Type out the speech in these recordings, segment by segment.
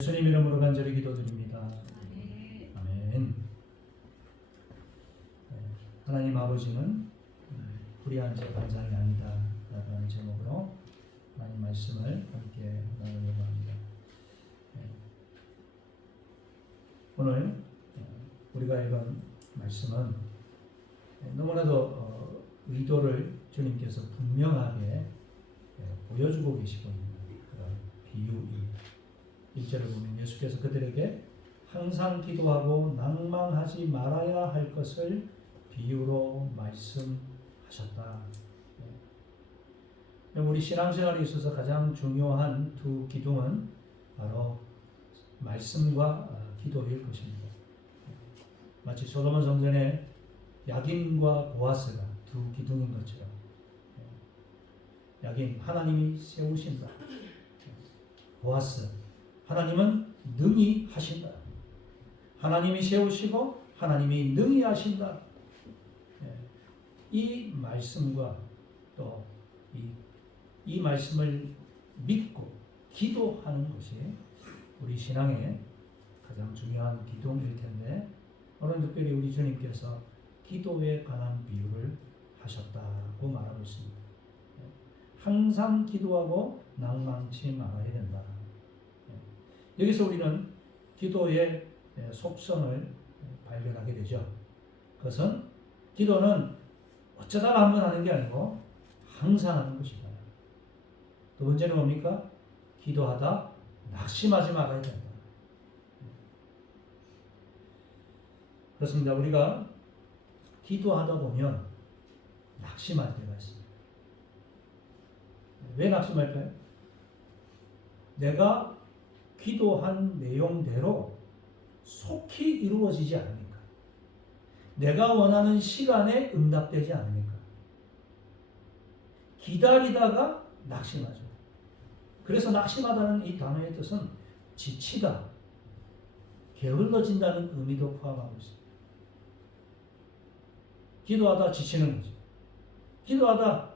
예수님 이름으로 간절히 기도드립니다. 아멘. 하나님 아버지는 불의한 제 반장이 아니다 라는 제목으로 하나님 말씀을 함께 나누려고 합니다. 오늘 우리가 읽은 말씀은 너무나도 의도를 주님께서 분명하게 보여주고 계시고 있는 그런 비유입니다. 1절을 보면 예수께서 그들에게 항상 기도하고 낭망하지 말아야 할 것을 비유로 말씀하셨다. 우리 신앙생활에 있어서 가장 중요한 두 기둥은 바로 말씀과 기도일 것입니다. 마치 솔로몬 성전에 야긴과 보아스가 두 기둥인 것처럼 야긴 하나님이 세우신다. 보아스 하나님은 능히 하신다. 하나님이 세우시고 하나님이 능히 하신다. 이 말씀과 또 이 말씀을 믿고 기도하는 것이 우리 신앙의 가장 중요한 기둥일 텐데 오늘 특별히 우리 주님께서 기도에 관한 비유를 하셨다고 말하고 있습니다. 항상 기도하고 낭망치 말아야 된다. 여기서 우리는 기도의 속성을 발견하게 되죠. 그것은 기도는 어쩌다가 한번 하는 게 아니고 항상 하는 것이다. 두 번째는 뭡니까? 기도하다 낙심하지 말아야 된다. 그렇습니다. 우리가 기도하다 보면 낙심할 때가 있습니다. 왜 낙심할까요? 내가 기도한 내용대로 속히 이루어지지 않으니까. 내가 원하는 시간에 응답되지 않으니까. 기다리다가 낙심하죠. 그래서 낙심하다는 이 단어의 뜻은 지치다, 게을러진다는 의미도 포함하고 있습니다. 기도하다 지치는 거죠. 기도하다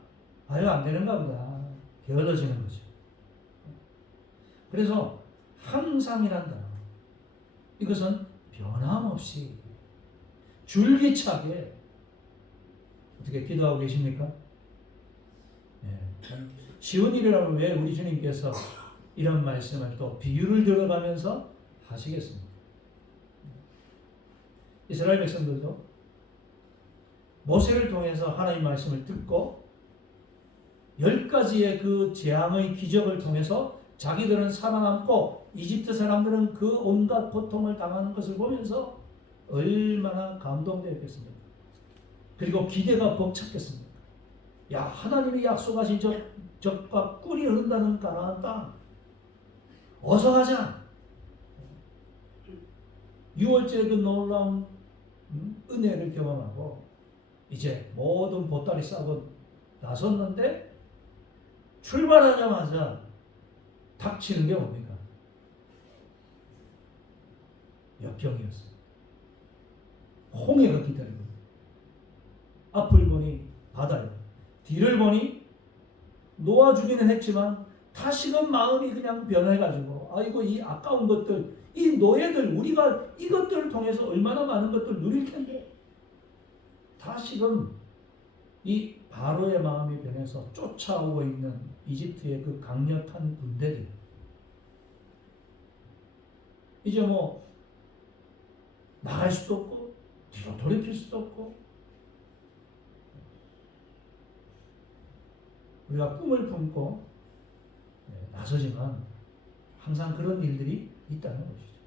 아유 안 되는가 보다 게을러지는 거죠. 그래서 항상이란 단어, 이것은 변함없이 줄기차게 어떻게 기도하고 계십니까? 쉬운 일이라면 왜 우리 주님께서 이런 말씀을 또 비유를 들어가면서 하시겠습니까? 이스라엘 백성들도 모세를 통해서 하나님 말씀을 듣고 10가지의 그 재앙의 기적을 통해서 자기들은 살아남고 이집트 사람들은 그 온갖 고통을 당하는 것을 보면서 얼마나 감동되었겠습니까? 그리고 기대가 벅찼겠습니까? 야, 하나님이 약속하신 적과 꿀이 흐른다는 가나안 땅 어서 가자. 6월째 그 놀라운 은혜를 경험하고 이제 모든 보따리 싸고 나섰는데 출발하자마자 닥치는 게 뭡니까? 역경이었어요. 홍해가 기다리고 앞을 보니 바다요, 뒤를 보니 놓아주기는 했지만 다시금 마음이 그냥 변해가지고 아이고 이 아까운 것들, 이 노예들, 우리가 이것들을 통해서 얼마나 많은 것들을 누릴 텐데 다시금 이 바로의 마음이 변해서 쫓아오고 있는 이집트의 그 강력한 군대들, 이제 뭐 나갈 수도 없고 뒤로 돌이킬 수도 없고 우리가 꿈을 품고 나서지만 항상 그런 일들이 있다는 것이죠.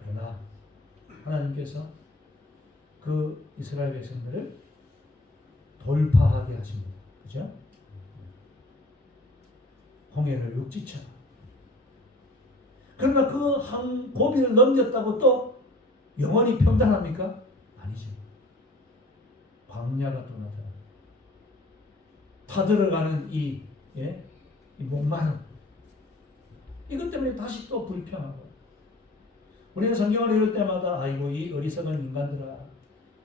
그러나 하나님께서 그 이스라엘 백성들을 돌파하게 하십니다. 그죠? 홍해를 육지차. 그러나 그 한 고비를 넘겼다고 또 영원히 평탄합니까? 아니죠. 광야가 또 나타납니다. 타들어가는 이 목마름, 이것 때문에 다시 또 불평하고. 우리는 성경을 읽을 때마다 아이고 이 어리석은 인간들아,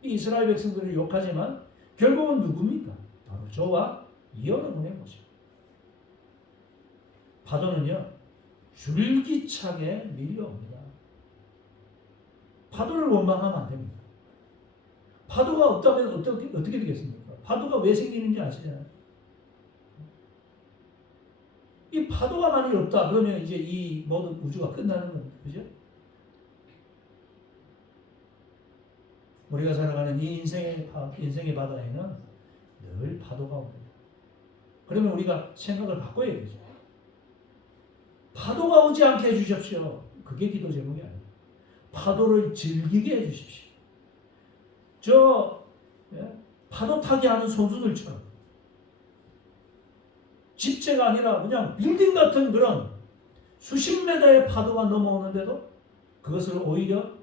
이 이스라엘 백성들을 욕하지만 결국은 누굽니까? 바로 저와 여러분의 모습. 파도는요 줄기차게 밀려옵니다. 파도를 원망하면 안 됩니다. 파도가 없다면 어떻게 되겠습니까? 파도가 왜 생기는지 아시잖아요. 이 파도가 만일 없다 그러면 이제 이 모든 우주가 끝나는 겁니다. 그죠? 우리가 살아가는 이 인생의 바다에는 늘 파도가 옵니다. 그러면 우리가 생각을 바꿔야 되죠. 파도가 오지 않게 해주십시오. 그게 기도 제목이 아니에요. 파도를 즐기게 해주십시오. 파도 타기 하는 선수들처럼 집체가 아니라 그냥 빌딩 같은 그런 수십 메다의 파도가 넘어오는데도 그것을 오히려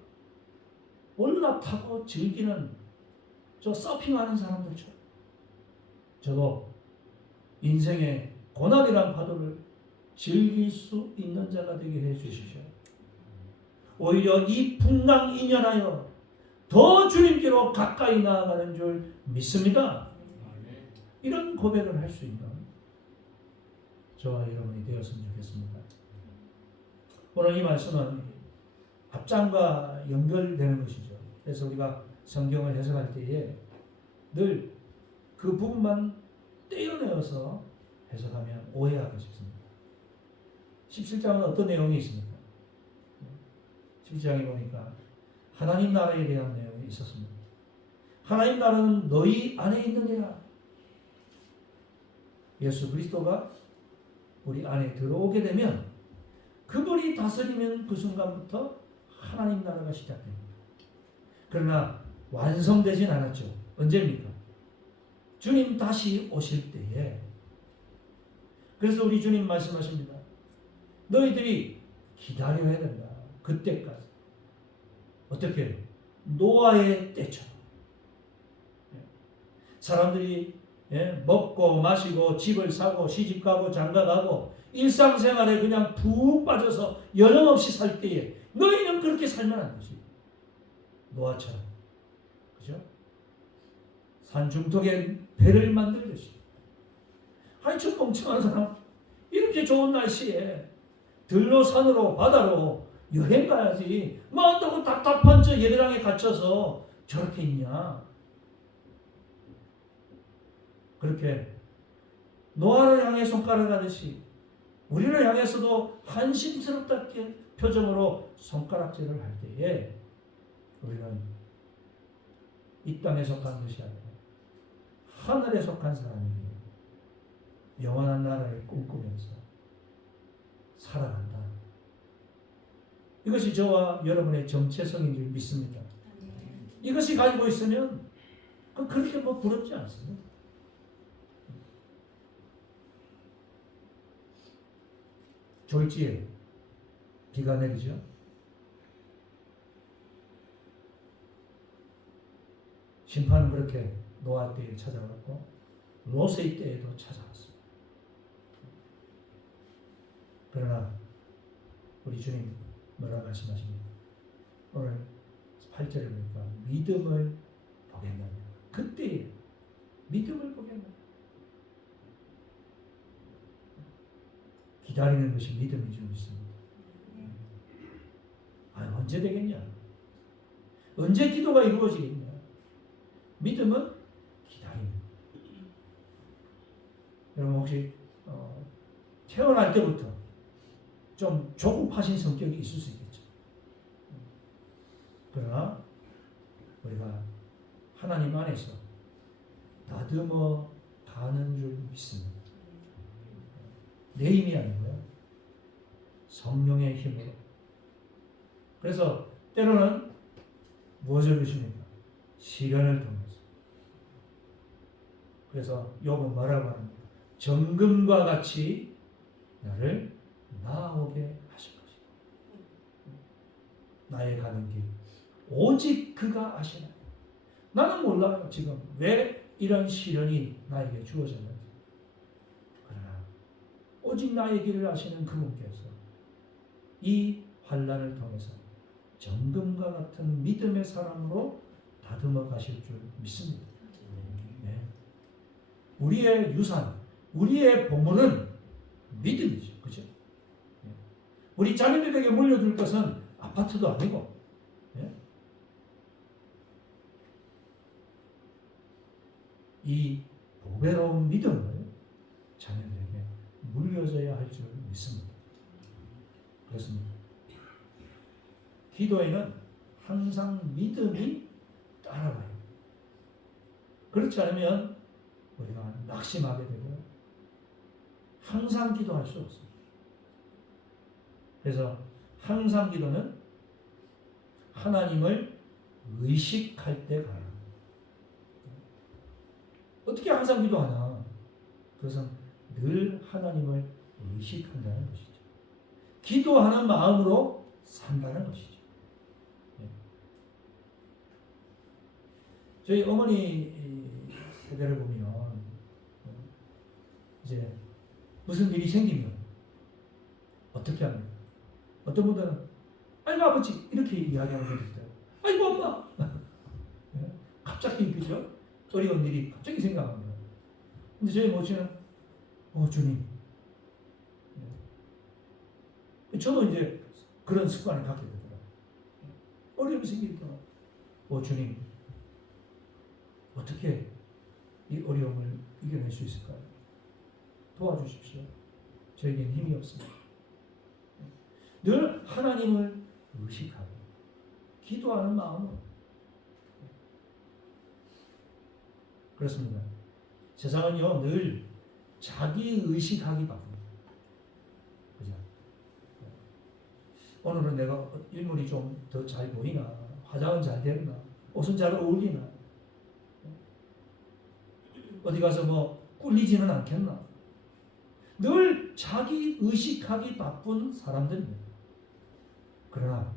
올라타고 즐기는 서핑하는 사람들처럼 저도 인생의 고난이란 파도를 즐길 수 있는 자가 되게 해주시죠. 오히려 이 풍랑 인연하여 더 주님께로 가까이 나아가는 줄 믿습니다. 이런 고백을 할 수 있는 저와 여러분이 되었으면 좋겠습니다. 오늘 이 말씀은 앞장과 연결되는 것이죠. 그래서 우리가 성경을 해석할 때에 늘 그 부분만 떼어내어서 해석하면 오해하기 쉽습니다. 17장은 어떤 내용이 있습니까? 17장에 보니까 하나님 나라에 대한 내용이 있었습니다. 하나님 나라는 너희 안에 있느니라. 예수 그리스도가 우리 안에 들어오게 되면 그분이 다스리면 그 순간부터 하나님 나라가 시작됩니다. 그러나 완성되진 않았죠. 언제입니까? 주님 다시 오실 때에. 그래서 우리 주님 말씀하십니다. 너희들이 기다려야 된다. 그때까지. 어떻게? 노아의 때처럼. 사람들이 먹고 마시고 집을 사고 시집가고 장가가고 일상생활에 그냥 푹 빠져서 여념없이 살 때에 너희는 그렇게 살면 안 되지. 노아처럼. 그죠? 산중턱에 배를 만들듯이. 아니 저 멍청한 사람 이렇게 좋은 날씨에 들로 산으로 바다로 여행 가야지. 뭐 한다고 답답한 저 예배당에 갇혀서 저렇게 있냐. 그렇게 노아를 향해 손가락 하듯이 우리를 향해서도 한심스럽게 표정으로 손가락질을 할 때에 우리는 이 땅에 속한 것이 아니라 하늘에 속한 사람이고 영원한 나라를 꿈꾸면서 살아간다. 이것이 저와 여러분의 정체성인 줄 믿습니다. 이것이 가지고 있으면 그렇게 부럽지 않습니다. 졸지에 비가 내리죠. 심판은 그렇게 노아 때에 찾아왔고 롯의 때에도 찾아왔습니다. 그러나 우리 주님 뭐라 말씀하십니까? 오늘 8절에 보니까 믿음을 보겠느냐. 그때 믿음을 보겠느냐. 기다리는 것이 믿음인 줄 믿습니다. 언제 되겠냐? 언제 기도가 이루어지겠냐? 믿음은 기다립니다. 여러분 혹시 태어날 때부터 좀 조급하신 성격이 있을 수 있겠죠. 그러나 우리가 하나님 안에서 다듬어 가는 줄 믿습니다. 내 힘이 아니고요. 성령의 힘으로. 그래서 때로는 무엇을 주십니까? 시련을 통해서. 그래서 욥은 뭐라고 합니까? 정금과 같이 나를 나아오게 하실 것이다. 나의 가는 길 오직 그가 아시나요? 나는 몰라요. 지금 왜 이런 시련이 나에게 주어졌는지. 그러나 오직 나의 길을 아시는 그분께서 이 환난을 통해서 정금과 같은 믿음의 사람으로 다듬어 가실 줄 믿습니다. 네. 우리의 유산, 우리의 보물은 믿음이죠. 그죠? 네. 우리 자녀들에게 물려줄 것은 아파트도 아니고, 예? 이 보배로운 믿음을 자녀들에게 물려줘야 할 줄 믿습니다. 그렇습니다. 기도에는 항상 믿음이 따라가요. 그렇지 않으면 우리가 낙심하게 되고 항상 기도할 수 없습니다. 그래서 항상 기도는 하나님을 의식할 때 가요. 어떻게 항상 기도하나? 그것은 늘 하나님을 의식한다는 것이죠. 기도하는 마음으로 산다는 것이죠. 저희 어머니 세대를 보면 이제 무슨 일이 생기면 어떻게 합니까? 어떤 분들은 아이고 아버지 이렇게 이야기하는 분들 있어요. 아이고 엄마 갑자기 그죠? 어려운 일이 갑자기 생각합니다. 근데 저희 모친은 주님. 저도 이제 그런 습관을 갖게 되더라고요. 어려움이 생기니까 주님 어떻게 이 어려움을 이겨낼 수 있을까요? 도와주십시오. 저에겐 힘이 없습니다. 늘 하나님을 의식하고 기도하는 마음으로 그렇습니다. 세상은요 늘 자기 의식하기 바쁩니다. 그죠? 오늘은 내가 인물이 좀 더 잘 보이나, 화장은 잘 되나, 옷은 잘 어울리나, 어디 가서 뭐 꿀리지는 않겠나. 늘 자기 의식하기 바쁜 사람들입니다. 그러나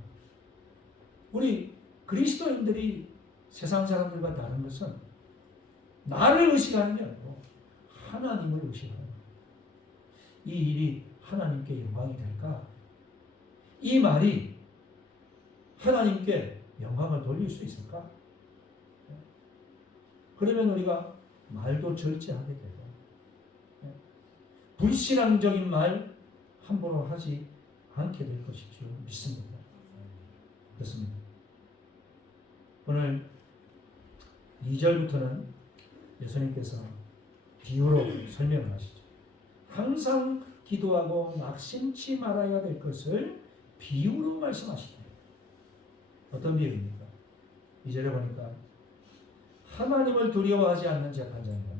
우리 그리스도인들이 세상 사람들과 다른 것은 나를 의식하는 게 아니고 하나님을 의식하는 거예요. 이 일이 하나님께 영광이 될까? 이 말이 하나님께 영광을 돌릴 수 있을까? 그러면 우리가 말도 절제하게 되고 불신앙적인 말 함부로 하지 않게 될 것일 줄 믿습니다. 그렇습니다. 오늘 2절부터는 예수님께서 비유로 설명을 하시죠. 항상 기도하고 낙심치 말아야 될 것을 비유로 말씀하시다. 어떤 비유입니까? 2절에 보니까 하나님을 두려워하지 않는 재판장이라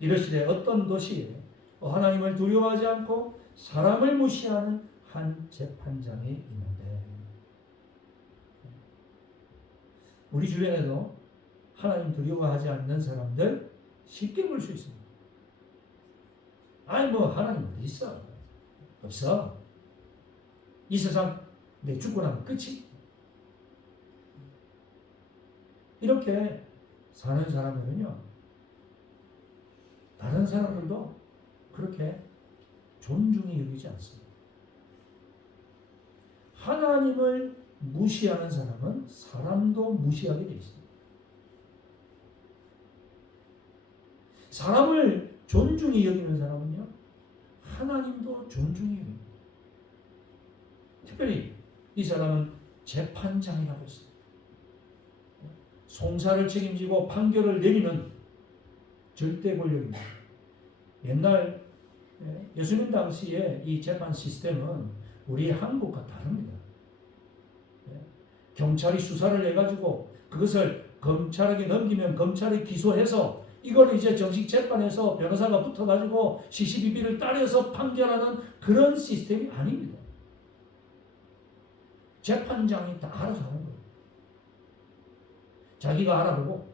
이러시되 어떤 도시에 하나님을 두려워하지 않고 사람을 무시하는 한 재판장이 있는데, 우리 주변에도 하나님 두려워하지 않는 사람들 쉽게 볼 수 있습니다. 아니 뭐 하나님 어디 있어? 없어. 이 세상 내 죽고 나면 끝이. 이렇게 사는 사람들은요 다른 사람들도 그렇게 존중이 여기지 않습니다. 하나님을 무시하는 사람은 사람도 무시하게 되어 있습니다. 사람을 존중히 여기는 사람은요 하나님도 존중히 여깁니다. 특별히 이 사람은 재판장이라고 했습니다. 송사를 책임지고 판결을 내리는 절대 권력입니다. 옛날 예수님 당시에 이 재판 시스템은 우리 한국과 다릅니다. 경찰이 수사를 해가지고 그것을 검찰에게 넘기면 검찰이 기소해서 이걸 이제 정식 재판에서 변호사가 붙어가지고 시시비비를 따려서 판결하는 그런 시스템이 아닙니다. 재판장이 다 알아서 하는 거예요. 자기가 알아보고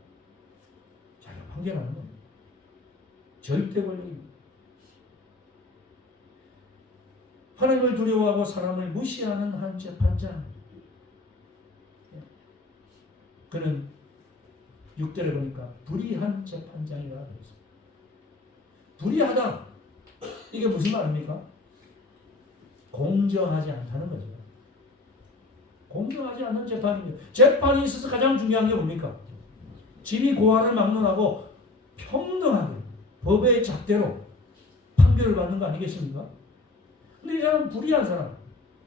자기가 판결하는 겁니다. 절대 권력입니다. 하나님을 두려워하고 사람을 무시하는 한 재판장. 그는 6절에 보니까 불의한 재판장이라고 했습니다. 불의하다. 이게 무슨 말입니까? 공정하지 않다는 거죠. 공정하지 않는 재판입니다. 재판이 있어서 가장 중요한 게 뭡니까? 진위 고하를 막론하고 평등하게 법의 잣대로 판결을 받는 거 아니겠습니까? 근데 이 사람은 불의한 사람,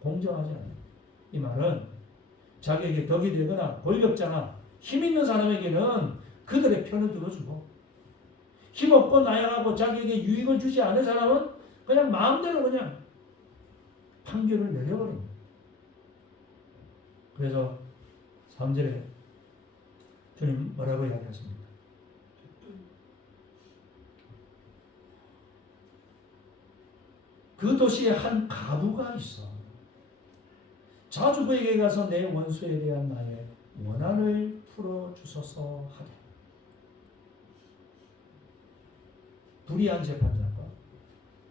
공정하지 않아요. 이 말은 자기에게 덕이 되거나 권력자나 힘 있는 사람에게는 그들의 편을 들어주고, 힘없고 나약하고 자기에게 유익을 주지 않은 사람은 그냥 마음대로 그냥 판결을 내려버립니다. 그래서 3절에 주님 뭐라고 이야기하십니까? 그 도시에 한 가부가 있어. 자주 그에게 가서 내 원수에 대한 나의 원한을 풀어주소서 하되, 불의한 재판장과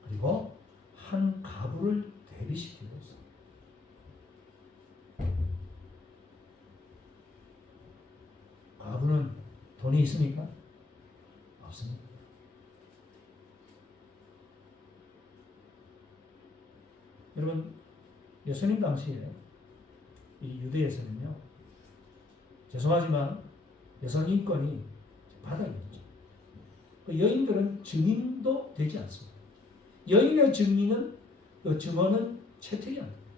그리고 한 가부를 대비시키고 있어. 가부는 돈이 있습니까? 없습니다. 여러분, 예수님 당시에 이 유대에서는요, 죄송하지만 여성 인권이 바닥이었죠. 그 여인들은 증인도 되지 않습니다. 여인의 증언은 채택이 안 됩니다.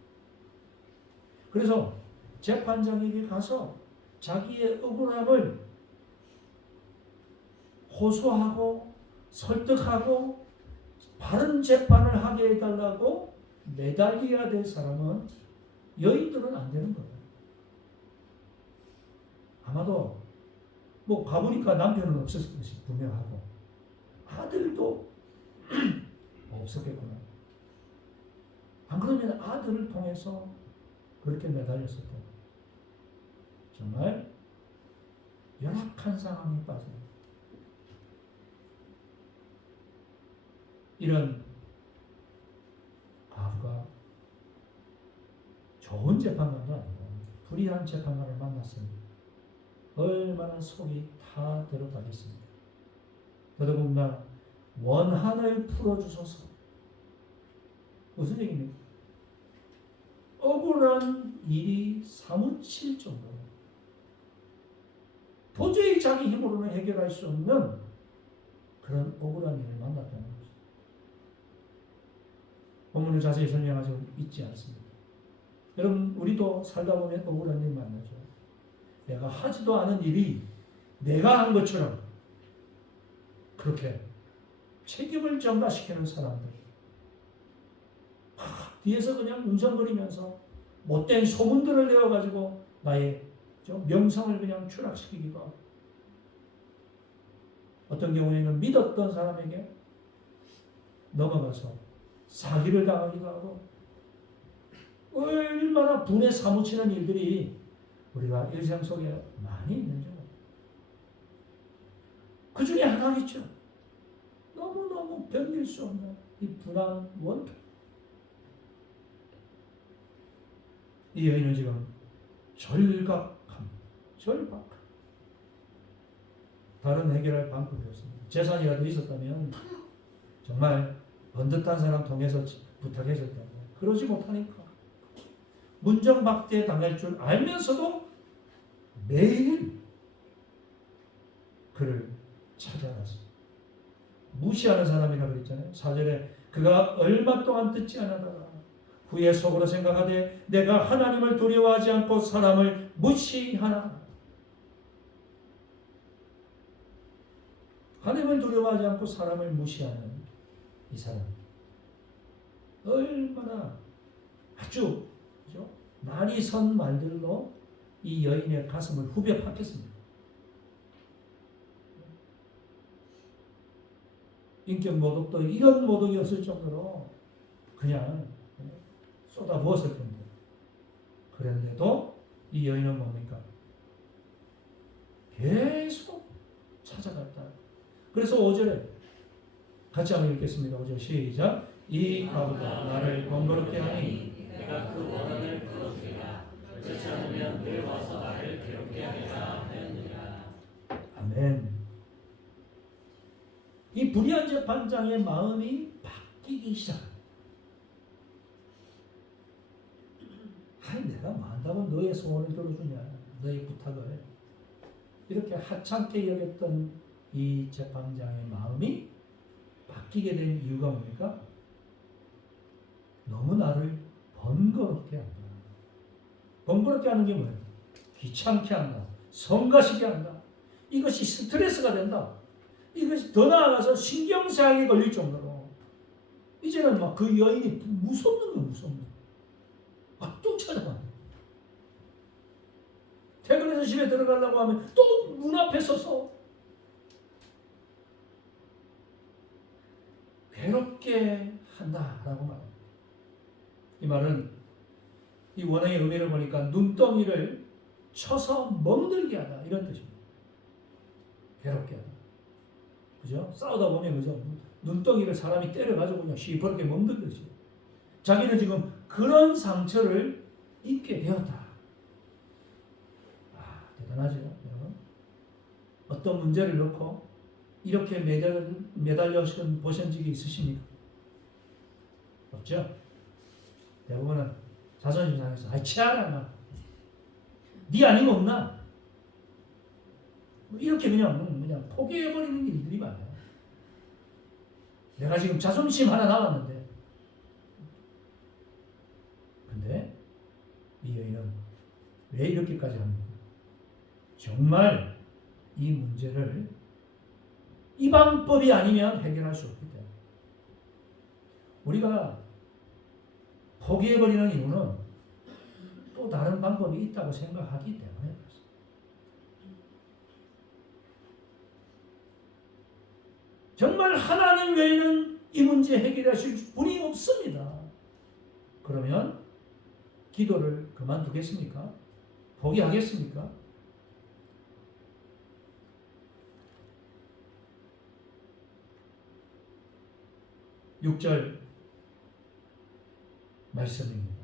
그래서 재판장에게 가서 자기의 억울함을 호소하고 설득하고 바른 재판을 하게 해달라고 매달려야 될 사람은 여인들은 안 되는 거예요. 아마도 뭐 가보니까 남편은 없었을 것이 분명하고 아들도 없었겠구나. 안 그러면 아들을 통해서 그렇게 매달렸을 때 정말 열악한 상황에 빠져요. 이런 가부가 좋은 재판관도 아니고 불의한 재판관을 만났으니 얼마나 속이 타들어가겠습니까? 더더군다나 원한을 풀어주소서. 무슨 얘기입니까? 억울한 일이 사무칠 정도로 도저히 자기 힘으로는 해결할 수 없는 그런 억울한 일을 만났다는 거죠. 본문을 자세히 설명하지 있지 않습니다. 여러분, 우리도 살다 보면 억울한 일 만나죠. 내가 하지도 않은 일이 내가 한 것처럼 그렇게 책임을 전가시키는 사람들, 뒤에서 그냥 웅성거리면서 못된 소문들을 내어가지고 나의 명성을 그냥 추락시키기도 하고, 어떤 경우에는 믿었던 사람에게 넘어가서 사기를 당하기도 하고, 얼마나 분에 사무치는 일들이 우리가 일생 속에 많이 있는지. 그 중에 하나겠죠. 너무너무 견딜 수 없는 이 분한 원통. 이 여인은 지금 절박함. 다른 해결할 방법이 없습니다. 재산이라도 있었다면 정말 번듯한 사람 통해서 부탁했었다면 그러지 못하니까 문정박대 당할 줄 알면서도 매일 그를 찾아갔습니다. 무시하는 사람이라 그랬잖아요. 4절에 그가 얼마 동안 듣지 않았다가 후에 속으로 생각하되 내가 하나님을 두려워하지 않고 사람을 무시하나. 하나님을 두려워하지 않고 사람을 무시하는 이 사람, 얼마나 아주 날이 선 말들로 이 여인의 가슴을 후벼 팠겠습니다. 인격 모독도 이런 모독이 없을 정도로 그냥 쏟아부었을 텐데, 그런데도 이 여인은 뭡니까? 계속 찾아갔다. 그래서 5절에 같이 한번 읽겠습니다. 5절 시작. 이 가부가 나를 번거롭게 하니 내가 그 원한을 풀어주리라. 그렇지 않으면 늘 와서 나를 괴롭게 하리라 하였느니라. 아멘. 이 불의한 재판장의 마음이 바뀌기 시작합니다. 아니, 내가 뭐 한다고 너의 소원을 들어주냐, 너의 부탁을. 이렇게 하찮게 여겼던 이 재판장의 마음이 바뀌게 된 이유가 뭡니까? 너무 나를 번거롭게 한다. 번거롭게 하는 게 뭐예요? 귀찮게 한다. 성가시게 한다. 이것이 스트레스가 된다. 이것이 더 나아가서 신경쇠약에 걸릴 정도로 이제는 막 그 여인이 무섭는 거 무섭는 막 쫓아다녀. 퇴근해서 집에 들어가려고 하면 또 문 앞에 서서 괴롭게 한다라고 말합니다. 이 말은 이 원어의 의미를 보니까 눈덩이를 쳐서 멍들게 하다 이런 뜻입니다. 괴롭게 하다. 그죠? 싸우다 보면 그죠? 눈덩이를 사람이 때려가지고 그냥 시퍼렇게 멍들듯이 자기는 지금 그런 상처를 입게 되었다. 아, 대단하죠, 여러분. 어떤 문제를 놓고 이렇게 매달려 보신 적이 있으십니까? 없죠? 대부분은 자존심 상해서 아이 치아라 네 아니면 없나? 이렇게 그냥 포기해버리는 일들이 많아요. 내가 지금 자존심 하나 남았는데 근데 이 여인은 왜 이렇게까지 합니까? 정말 이 문제를 이 방법이 아니면 해결할 수 없기 때문에 우리가 포기해버리는 이유는 또 다른 방법이 있다고 생각하기 때문에 그렇습니다. 정말 하나님 외에는 이 문제 해결하실 분이 없습니다. 그러면 기도를 그만두겠습니까? 포기하겠습니까? 6절 말씀입니다.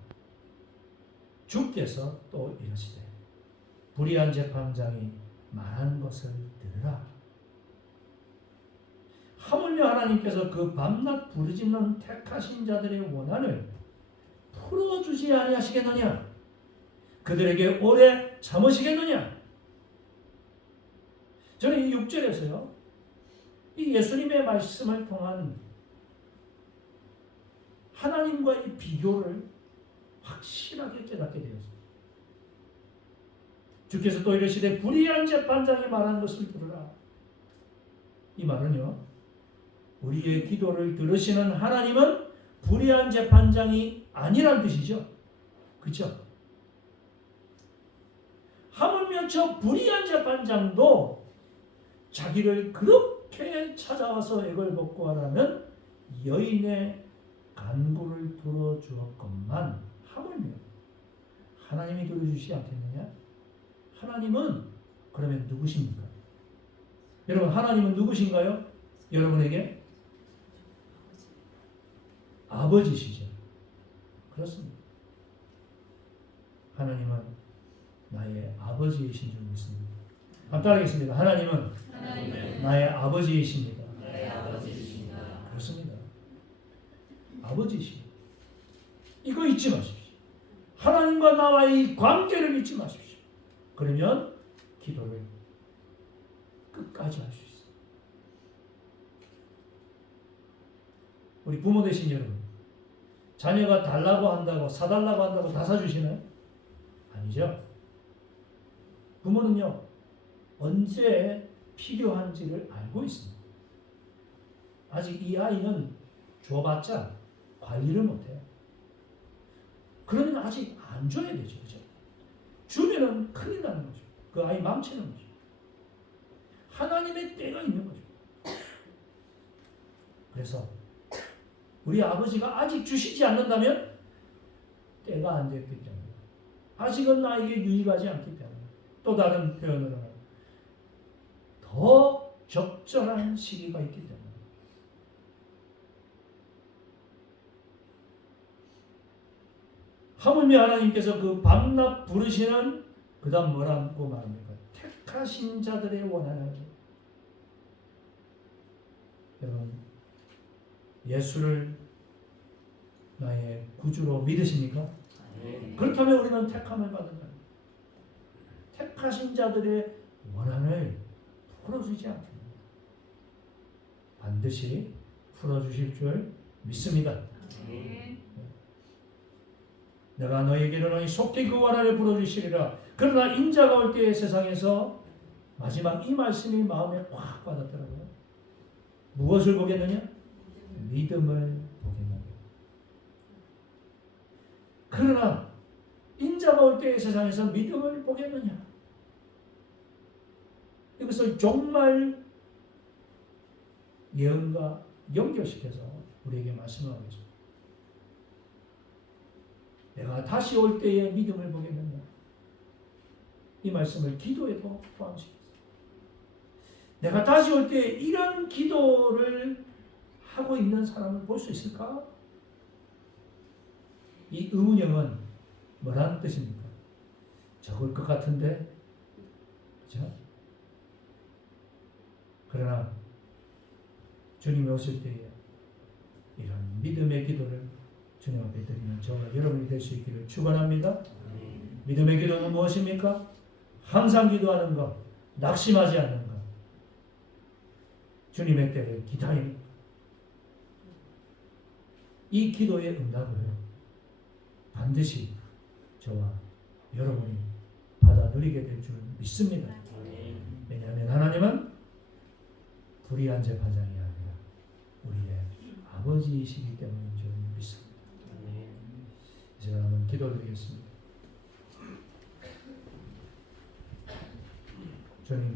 주께서 또 이르시되 불의한 재판장이 말한 것을 들으라. 하물며 하나님께서 그 밤낮 부르짖는 택하신 자들의 원한을 풀어주지 아니하시겠느냐? 그들에게 오래 참으시겠느냐? 저는 이 6절에서요, 이 예수님의 말씀을 통한 하나님과의 비교를 확실하게 깨닫게 되었습니다. 주께서 또 이르시되 불의한 재판장이 말한 것을 들으라. 이 말은요, 우리의 기도를 들으시는 하나님은 불의한 재판장이 아니란 뜻이죠. 그렇죠? 하물며 저 불의한 재판장도 자기를 그렇게 찾아와서 액을 벗고 하라는 여인의 간구를 들어주었건만 하물며 하나님이 들어주시지 않겠느냐? 하나님은 그러면 누구십니까? 여러분, 하나님은 누구신가요? 여러분에게 아버지시죠. 그렇습니다. 하나님은 나의 아버지이신 줄 믿습니다. 한번 따라하겠습니다. 하나님은 나의 아버지이십니다. 그렇습니다. 아버지이십니다. 이거 잊지 마십시오. 하나님과 나와의 관계를 잊지 마십시오. 그러면 기도를 끝까지 할 수 있어요. 우리 부모 되신 여러분, 자녀가 달라고 한다고 사달라고 한다고 다 사주시나요? 아니죠. 부모는요, 언제 필요한지를 알고 있습니다. 아직 이 아이는 줘봤자 관리를 못해요. 그러면 아직 안 줘야 되죠. 그죠? 주면은 큰일 나는 거죠. 그 아이 망치는 거죠. 하나님의 때가 있는 거죠. 그래서 우리 아버지가 아직 주시지 않는다면 때가 안 됐기 때문에, 아직은 나에게 유익하지 않기 때문에, 또 다른 표현으로는 더 적절한 시기가 있기 때문에, 하물며 하나님께서 그 밤낮 부르시는, 그 다음 뭐라고 말합니까? 택하신 자들의 원한을. 여러분, 예수를 나의 구주로 믿으십니까? 그렇다면 우리는 택함을 받은 자입니다. 택하신 자들의 원한을 풀어주지 않습니다. 반드시 풀어주실 줄 믿습니다. 내가 너에게 이르노니 속히 그 원한을 불어주시리라. 그러나 인자가 올 때에 세상에서 마지막 이 말씀이 마음에 확 받았더라고요. 무엇을 보겠느냐? 믿음을 보겠느냐. 그러나 인자가 올 때의 세상에서 믿음을 보겠느냐? 이것을 종말 예언과 연결시켜서 우리에게 말씀하고 있습니다. 내가 다시 올 때에 믿음을 보겠느냐? 이 말씀을 기도에도 포함시켰어요. 내가 다시 올 때 이런 기도를 하고 있는 사람을 볼 수 있을까? 이 의문형은 뭐라는 뜻입니까? 적을 것 같은데, 그렇죠? 그러나 주님이 오실 때에 이런 믿음의 기도를 주님 앞에 드리는 저와 여러분이 될 수 있기를 축원합니다. 믿음의 기도는 무엇입니까? 항상 기도하는 것, 낙심하지 않는 것, 주님의 때를 기다리는 것. 이 기도의 응답을 반드시 저와 여러분이 받아 누리게 될 줄 믿습니다. 왜냐하면 하나님은 불의한 재판장이 아니라 우리의 아버지이시기 때문인 줄 믿습니다. 제가 한번 기도드리겠습니다. 주님,